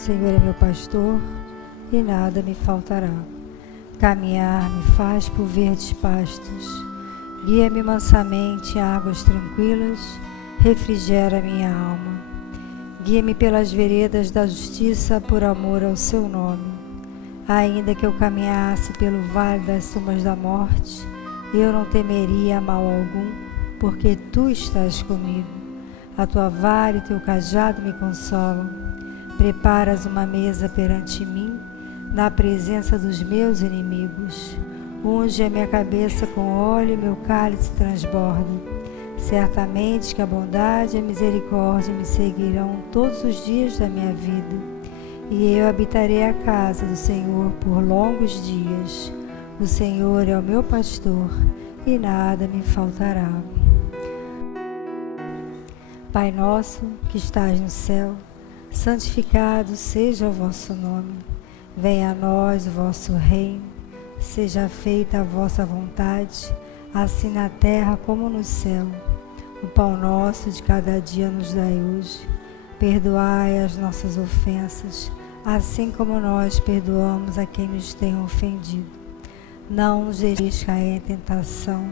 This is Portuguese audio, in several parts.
Senhor é meu pastor e nada me faltará. Caminhar me faz por verdes pastos. Guia-me mansamente a águas tranquilas, refrigera minha alma. Guia-me pelas veredas da justiça por amor ao seu nome. Ainda que eu caminhasse pelo vale das sombras da morte, eu não temeria mal algum, porque tu estás comigo. A tua vara e teu cajado me consolam. Preparas uma mesa perante mim, na presença dos meus inimigos. Unge a minha cabeça com óleo e meu cálice transborda. Certamente que a bondade e a misericórdia me seguirão todos os dias da minha vida, e eu habitarei a casa do Senhor por longos dias. O Senhor é o meu pastor e nada me faltará. Pai nosso que estás no céu, santificado seja o vosso nome. Venha a nós o vosso reino. Seja feita a vossa vontade, assim na terra como no céu. O pão nosso de cada dia nos dai hoje. Perdoai as nossas ofensas, assim como nós perdoamos a quem nos tem ofendido. Não nos deixeis cair em tentação,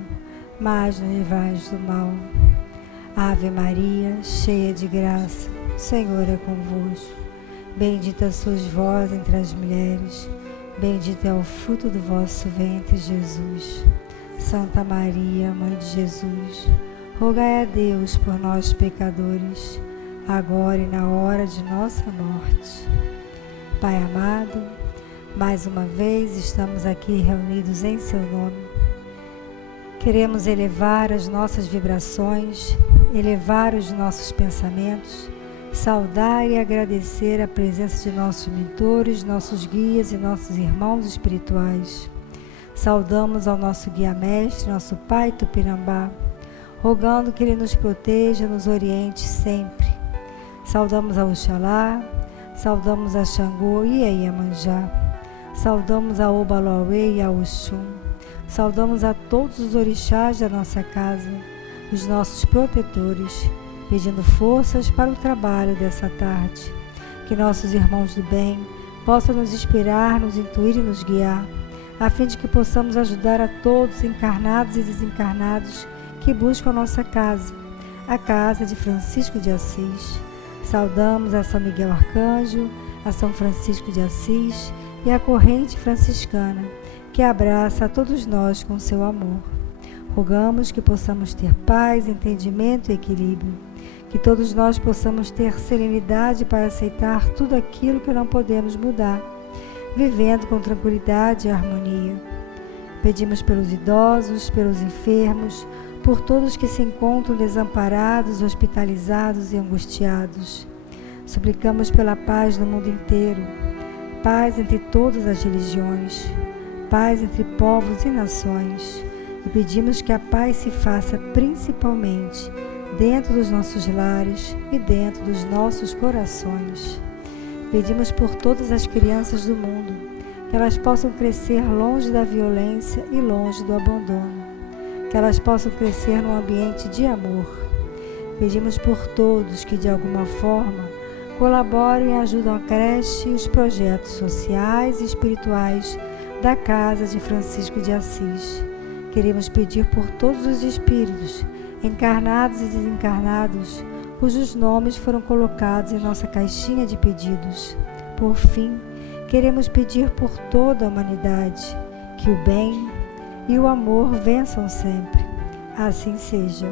mas nos livrai-nos do mal. Ave Maria, cheia de graça, o Senhor é convosco. Bendita sois vós entre as mulheres, bendito é o fruto do vosso ventre, Jesus. Santa Maria, Mãe de Jesus, rogai a Deus por nós pecadores, agora e na hora de nossa morte. Pai amado, mais uma vez estamos aqui reunidos em seu nome. Queremos elevar as nossas vibrações, elevar os nossos pensamentos, saudar e agradecer a presença de nossos mentores, nossos guias e nossos irmãos espirituais. Saudamos ao nosso guia-mestre, nosso Pai Tupinambá, rogando que Ele nos proteja, nos oriente sempre. Saudamos a Oxalá, saudamos a Xangô e a Iemanjá, saudamos a Obaluauê e a Oxum, saudamos a todos os orixás da nossa casa, os nossos protetores, pedindo forças para o trabalho dessa tarde. Que nossos irmãos do bem possam nos inspirar, nos intuir e nos guiar, a fim de que possamos ajudar a todos, encarnados e desencarnados, que buscam a nossa casa, a casa de Francisco de Assis. Saudamos a São Miguel Arcanjo, a São Francisco de Assis e a corrente franciscana, que abraça a todos nós com seu amor. Rogamos que possamos ter paz, entendimento e equilíbrio, que todos nós possamos ter serenidade para aceitar tudo aquilo que não podemos mudar, vivendo com tranquilidade e harmonia. Pedimos pelos idosos, pelos enfermos, por todos que se encontram desamparados, hospitalizados e angustiados. Suplicamos pela paz no mundo inteiro, paz entre todas as religiões, paz entre povos e nações, e pedimos que a paz se faça principalmente dentro dos nossos lares e dentro dos nossos corações. Pedimos por todas as crianças do mundo, que elas possam crescer longe da violência e longe do abandono, que elas possam crescer num ambiente de amor. Pedimos por todos que de alguma forma colaborem e ajudam a creche e os projetos sociais e espirituais da Casa de Francisco de Assis. Queremos pedir por todos os espíritos, encarnados e desencarnados, cujos nomes foram colocados em nossa caixinha de pedidos. Por fim, queremos pedir por toda a humanidade, que o bem e o amor vençam sempre. Assim seja.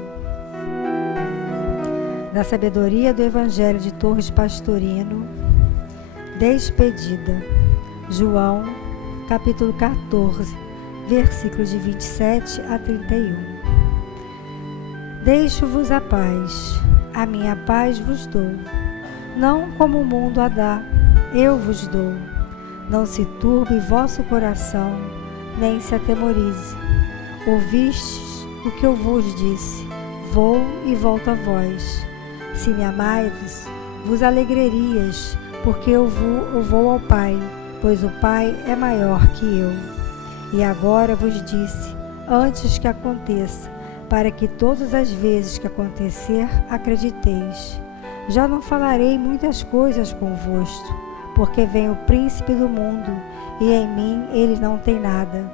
Da sabedoria do Evangelho de Torres Pastorino, despedida. João, capítulo 14, versículos de 27 a 31. Deixo-vos a paz, a minha paz vos dou. Não como o mundo a dá, eu vos dou. Não se turbe vosso coração, nem se atemorize. Ouvistes o que eu vos disse, vou e volto a vós. Se me amaides, vos alegrarias, porque eu vou ao Pai, pois o Pai é maior que eu. E agora vos disse, antes que aconteça, para que todas as vezes que acontecer, acrediteis. Já não falarei muitas coisas convosco, porque vem o príncipe do mundo, e em mim ele não tem nada.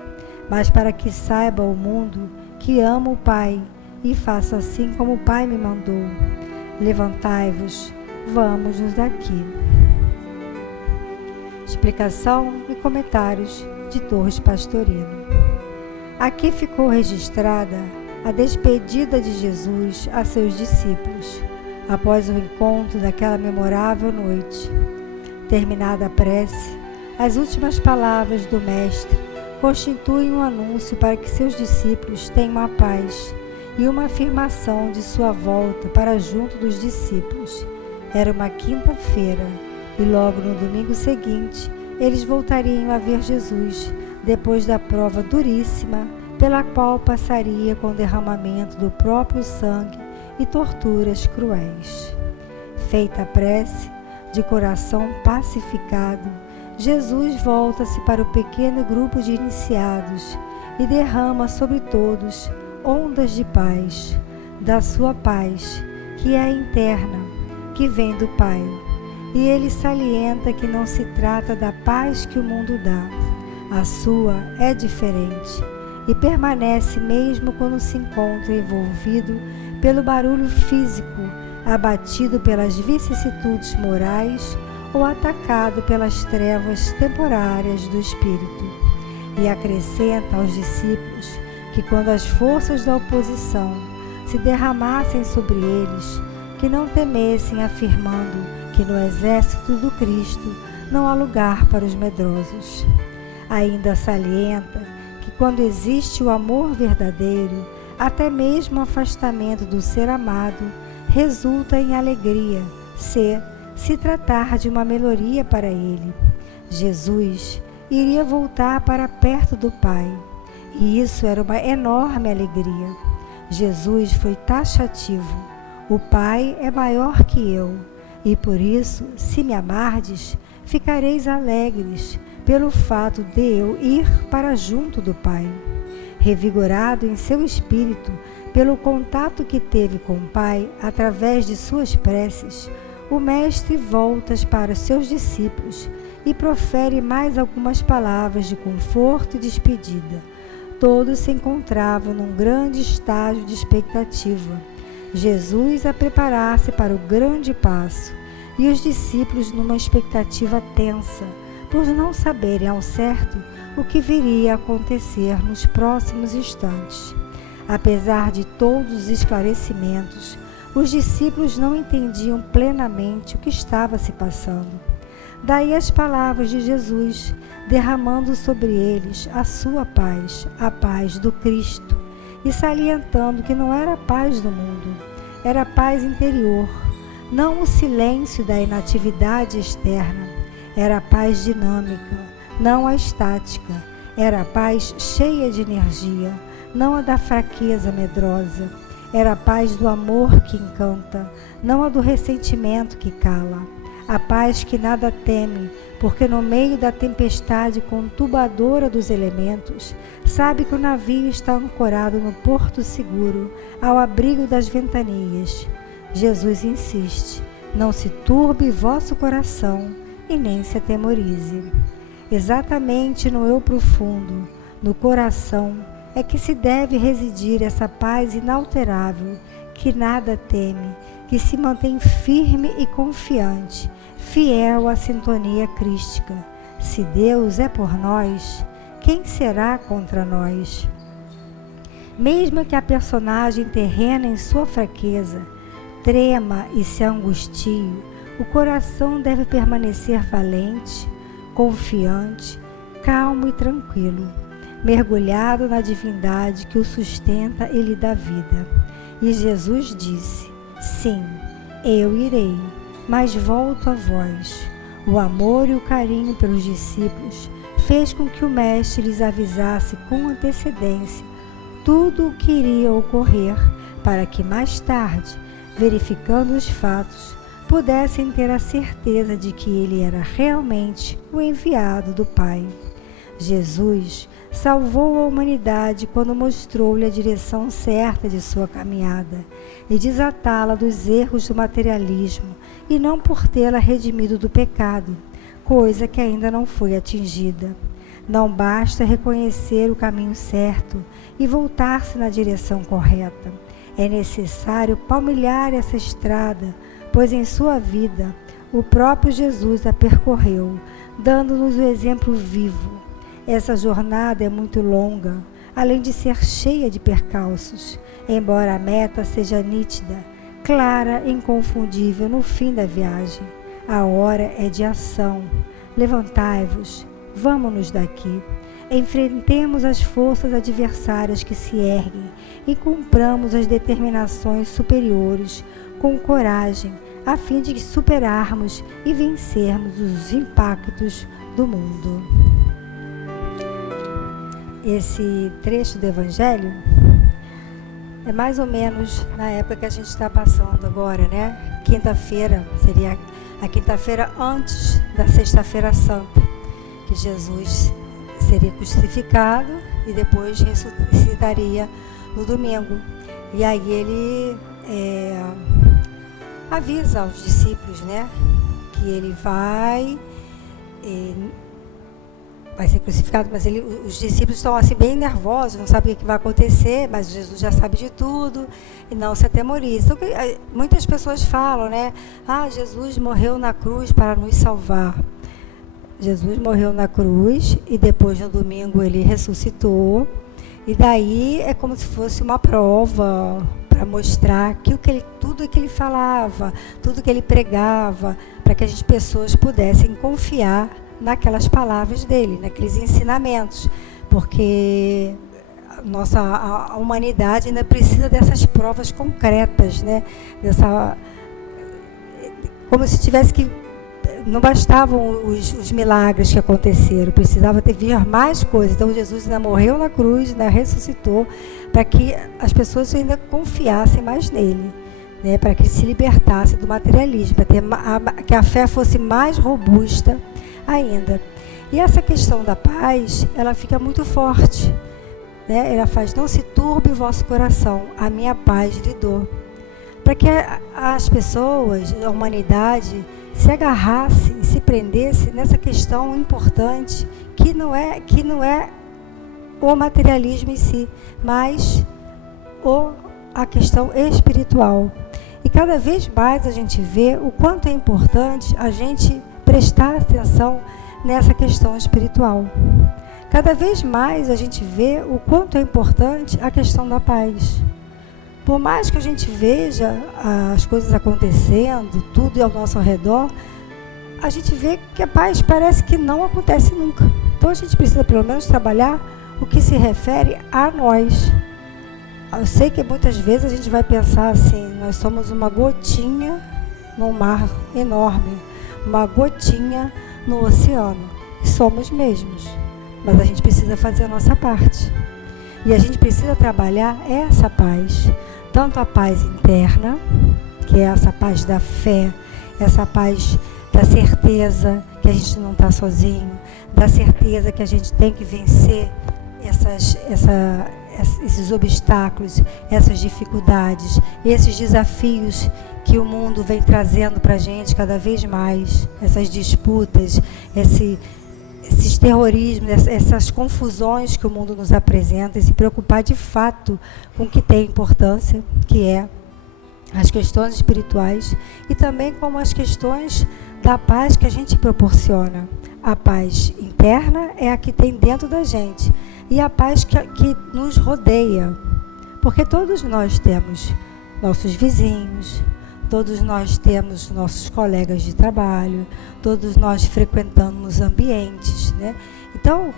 Mas para que saiba o mundo que amo o Pai, e faço assim como o Pai me mandou. Levantai-vos, vamos-nos daqui. Explicação e comentários de Torres Pastorino. Aqui ficou registrada a despedida de Jesus a seus discípulos, após o encontro daquela memorável noite. Terminada a prece, as últimas palavras do Mestre constituem um anúncio para que seus discípulos tenham a paz e uma afirmação de sua volta para junto dos discípulos. Era uma quinta-feira e logo no domingo seguinte eles voltariam a ver Jesus, depois da prova duríssima pela qual passaria com o derramamento do próprio sangue e torturas cruéis. Feita a prece, de coração pacificado, Jesus volta-se para o pequeno grupo de iniciados e derrama sobre todos ondas de paz, da sua paz, que é interna, que vem do Pai. E ele salienta que não se trata da paz que o mundo dá. A sua é diferente e permanece mesmo quando se encontra envolvido pelo barulho físico, abatido pelas vicissitudes morais ou atacado pelas trevas temporárias do espírito. E acrescenta aos discípulos que quando as forças da oposição se derramassem sobre eles, que não temessem, afirmando que no exército do Cristo não há lugar para os medrosos. Ainda salienta que quando existe o amor verdadeiro, até mesmo o afastamento do ser amado resulta em alegria, se tratar de uma melhoria para ele. Jesus iria voltar para perto do Pai, e isso era uma enorme alegria. Jesus foi taxativo: o Pai é maior que eu, e por isso, se me amardes, ficareis alegres pelo fato de eu ir para junto do Pai. Revigorado em seu espírito pelo contato que teve com o Pai através de suas preces, o Mestre volta para seus discípulos e profere mais algumas palavras de conforto e despedida. Todos se encontravam num grande estágio de expectativa. Jesus a preparar-se para o grande passo e os discípulos numa expectativa tensa, por não saberem ao certo o que viria a acontecer nos próximos instantes. Apesar de todos os esclarecimentos, os discípulos não entendiam plenamente o que estava se passando. Daí as palavras de Jesus, derramando sobre eles a sua paz, a paz do Cristo, e salientando que não era a paz do mundo, era a paz interior, não o silêncio da inatividade externa, era a paz dinâmica, não a estática, era a paz cheia de energia, não a da fraqueza medrosa, era a paz do amor que encanta, não a do ressentimento que cala, a paz que nada teme, porque no meio da tempestade conturbadora dos elementos, sabe que o navio está ancorado no porto seguro, ao abrigo das ventanias. Jesus insiste: não se turbe vosso coração e nem se atemorize. Exatamente no eu profundo, no coração, é que se deve residir essa paz inalterável, que nada teme, que se mantém firme e confiante, fiel à sintonia crística. Se Deus é por nós, quem será contra nós? Mesmo que a personagem terrena em sua fraqueza trema e se angustie, o coração deve permanecer valente, confiante, calmo e tranquilo, mergulhado na divindade que o sustenta e lhe dá vida. E Jesus disse: sim, eu irei, mas volto a vós. O amor e o carinho pelos discípulos fez com que o Mestre lhes avisasse com antecedência tudo o que iria ocorrer, para que mais tarde, verificando os fatos, pudessem ter a certeza de que ele era realmente o enviado do Pai. Jesus salvou a humanidade quando mostrou-lhe a direção certa de sua caminhada e desatá-la dos erros do materialismo, e não por tê-la redimido do pecado, coisa que ainda não foi atingida. Não basta reconhecer o caminho certo e voltar-se na direção correta. É necessário palmilhar essa estrada, pois em sua vida o próprio Jesus a percorreu, dando-nos o exemplo vivo. Essa jornada é muito longa, além de ser cheia de percalços, embora a meta seja nítida, clara e inconfundível no fim da viagem. A hora é de ação. Levantai-vos, vamos-nos daqui. Enfrentemos as forças adversárias que se erguem e cumpramos as determinações superiores com coragem, a fim de superarmos e vencermos os impactos do mundo. Esse trecho do Evangelho é mais ou menos na época que a gente está passando agora, né? Quinta-feira, seria a quinta-feira antes da Sexta-feira Santa, que Jesus seria crucificado e depois ressuscitaria no domingo. E aí ele avisa aos discípulos, né? Que ele vai ser crucificado, mas os discípulos estão assim bem nervosos, não sabem o que vai acontecer, mas Jesus já sabe de tudo e não se atemoriza. Então, muitas pessoas falam, né? Jesus morreu na cruz para nos salvar. Jesus morreu na cruz e depois no domingo ele ressuscitou, e daí é como se fosse uma prova para mostrar que tudo que ele falava, tudo que ele pregava, para que as pessoas pudessem confiar naquelas palavras dele, naqueles ensinamentos, porque a humanidade ainda precisa dessas provas concretas, né? Como se tivesse que não bastavam os milagres que aconteceram, precisava vir mais coisas. Então Jesus ainda morreu na cruz, ainda ressuscitou, para que as pessoas ainda confiassem mais nele, né? Para que se libertasse do materialismo, para que a fé fosse mais robusta ainda. E essa questão da paz, ela fica muito forte, né? Ela faz: não se turbe o vosso coração, a minha paz lhe dou. Para que as pessoas, a humanidade, se agarrasse e se prendesse nessa questão importante, que não é o materialismo em si, mas a questão espiritual. E cada vez mais a gente vê o quanto é importante a gente prestar atenção nessa questão espiritual. Cada vez mais a gente vê o quanto é importante a questão da paz. Por mais que a gente veja as coisas acontecendo, tudo ao nosso redor, a gente vê que a paz parece que não acontece nunca. Então a gente precisa pelo menos trabalhar o que se refere a nós. Eu sei que muitas vezes a gente vai pensar assim: nós somos uma gotinha num mar enorme, uma gotinha no oceano. E somos mesmos. Mas a gente precisa fazer a nossa parte. E a gente precisa trabalhar essa paz. Tanto a paz interna, que é essa paz da fé, essa paz da certeza que a gente não está sozinho, da certeza que a gente tem que vencer esses obstáculos, essas dificuldades, esses desafios que o mundo vem trazendo para a gente cada vez mais, essas disputas, esses terrorismos, essas confusões que o mundo nos apresenta, e se preocupar de fato com o que tem importância, que é as questões espirituais, e também com as questões da paz que a gente proporciona. A paz interna é a que tem dentro da gente, e a paz que nos rodeia, porque todos nós temos nossos vizinhos, todos nós temos nossos colegas de trabalho, todos nós frequentamos ambientes, né? Então,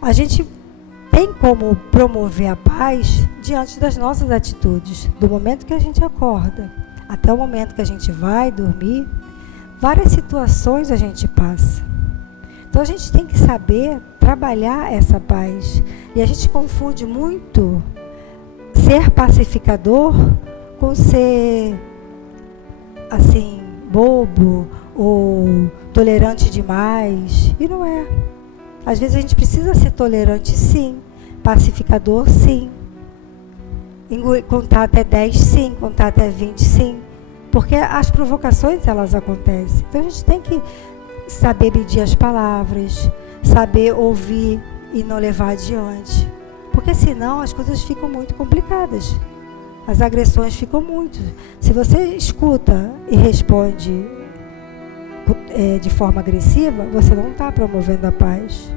a gente tem como promover a paz diante das nossas atitudes, do momento que a gente acorda até o momento que a gente vai dormir. Várias situações a gente passa. Então, a gente tem que saber trabalhar essa paz. E a gente confunde muito ser pacificador com ser assim, bobo ou tolerante demais. E não é. Às vezes a gente precisa ser tolerante, sim. Pacificador, sim. Contar até 10, sim. Contar até 20, sim. Porque as provocações, elas acontecem. Então a gente tem que saber medir as palavras, saber ouvir e não levar adiante. Porque senão as coisas ficam muito complicadas. As agressões ficam muito. Se você escuta e responde de forma agressiva, você não está promovendo a paz.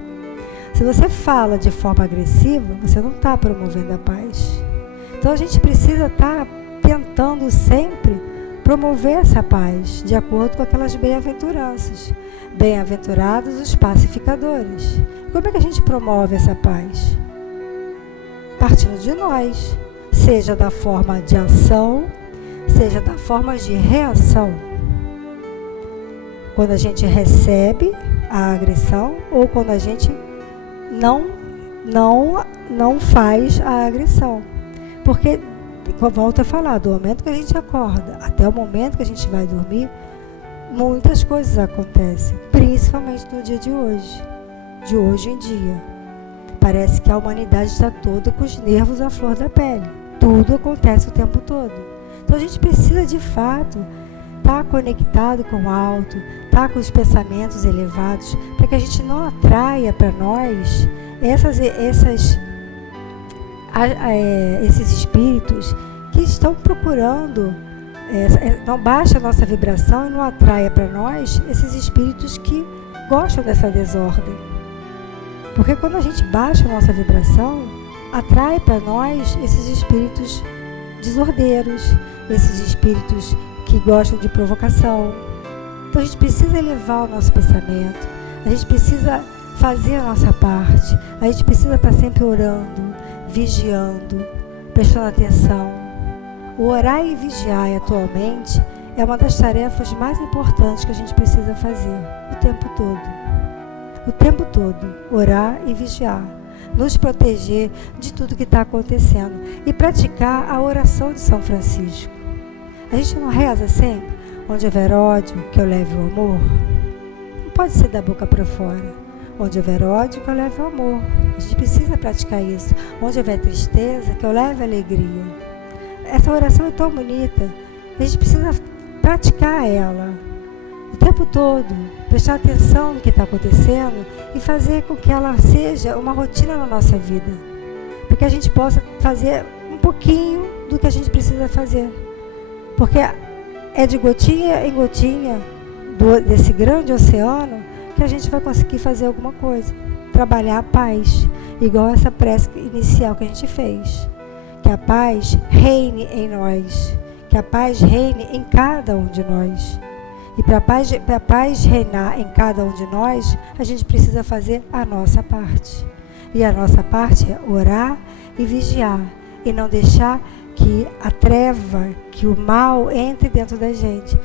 Se você fala de forma agressiva, você não está promovendo a paz. Então a gente precisa estar tentando sempre promover essa paz, de acordo com aquelas bem-aventuranças. Bem-aventurados os pacificadores. Como é que a gente promove essa paz? Partindo de nós, seja da forma de ação, seja da forma de reação. Quando a gente recebe a agressão ou quando a gente não faz a agressão. Porque, volto a falar, do momento que a gente acorda até o momento que a gente vai dormir, muitas coisas acontecem, principalmente no dia de hoje em dia. Parece que a humanidade está toda com os nervos à flor da pele. Tudo acontece o tempo todo. Então a gente precisa de fato estar conectado com o alto, estar com os pensamentos elevados, para que a gente não atraia para nós esses espíritos que estão procurando, não baixa a nossa vibração e não atraia para nós esses espíritos que gostam dessa desordem. Porque quando a gente baixa a nossa vibração, atrai para nós esses espíritos desordeiros, esses espíritos que gostam de provocação. Então a gente precisa elevar o nosso pensamento, a gente precisa fazer a nossa parte, a gente precisa estar sempre orando, vigiando, prestando atenção. O orar e vigiar atualmente é uma das tarefas mais importantes que a gente precisa fazer o tempo todo. O tempo todo, orar e vigiar, nos proteger de tudo que está acontecendo e praticar a oração de São Francisco. A gente não reza sempre, onde houver ódio, que eu leve o amor? Não pode ser da boca para fora. Onde houver ódio, que eu leve o amor. A gente precisa praticar isso. Onde houver tristeza, que eu leve a alegria. Essa oração é tão bonita, a gente precisa praticar ela o tempo todo, prestar atenção no que está acontecendo e fazer com que ela seja uma rotina na nossa vida, para que a gente possa fazer um pouquinho do que a gente precisa fazer, porque é de gotinha em gotinha desse grande oceano que a gente vai conseguir fazer alguma coisa, trabalhar a paz, igual essa prece inicial que a gente fez, que a paz reine em nós, que a paz reine em cada um de nós. E para a paz reinar em cada um de nós, a gente precisa fazer a nossa parte. E a nossa parte é orar e vigiar. E não deixar que a treva, que o mal entre dentro da gente.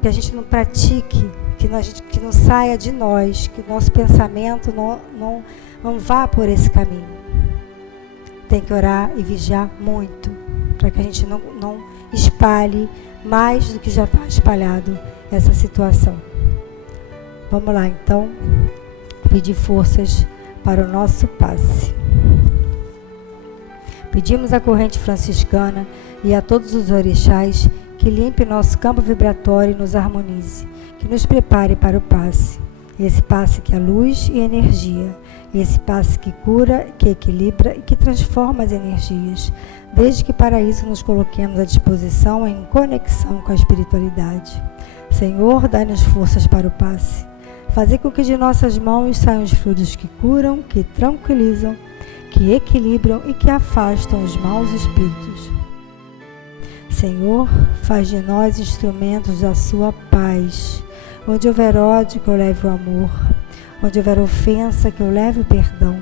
Que a gente não pratique, que não saia de nós, que o nosso pensamento não vá por esse caminho. Tem que orar e vigiar muito, para que a gente não espalhe mais do que já está espalhado essa situação. Vamos lá então, pedir forças para o nosso passe. Pedimos à corrente franciscana e a todos os orixás que limpe nosso campo vibratório e nos harmonize, que nos prepare para o passe. Esse passe que é luz e energia, esse passe que cura, que equilibra e que transforma as energias, desde que para isso nos coloquemos à disposição em conexão com a espiritualidade. Senhor, dai-nos forças para o passe. Fazer com que de nossas mãos saiam os fluidos que curam, que tranquilizam, que equilibram e que afastam os maus espíritos. Senhor, faz de nós instrumentos da sua paz. Onde houver ódio, que eu leve o amor. Onde houver ofensa, que eu leve o perdão.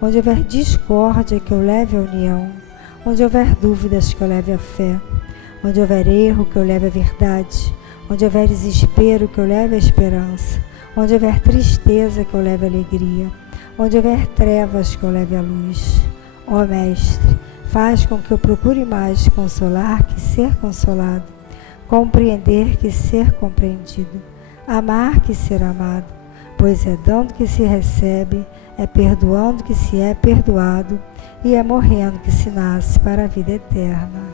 Onde houver discórdia, que eu leve a união. Onde houver dúvidas, que eu leve a fé. Onde houver erro, que eu leve a verdade. Onde houver desespero, que eu leve a esperança. Onde houver tristeza, que eu leve a alegria. Onde houver trevas, que eu leve a luz. Ó Mestre, faz com que eu procure mais consolar que ser consolado, compreender que ser compreendido, amar que ser amado, pois é dando que se recebe, é perdoando que se é perdoado, e é morrendo que se nasce para a vida eterna.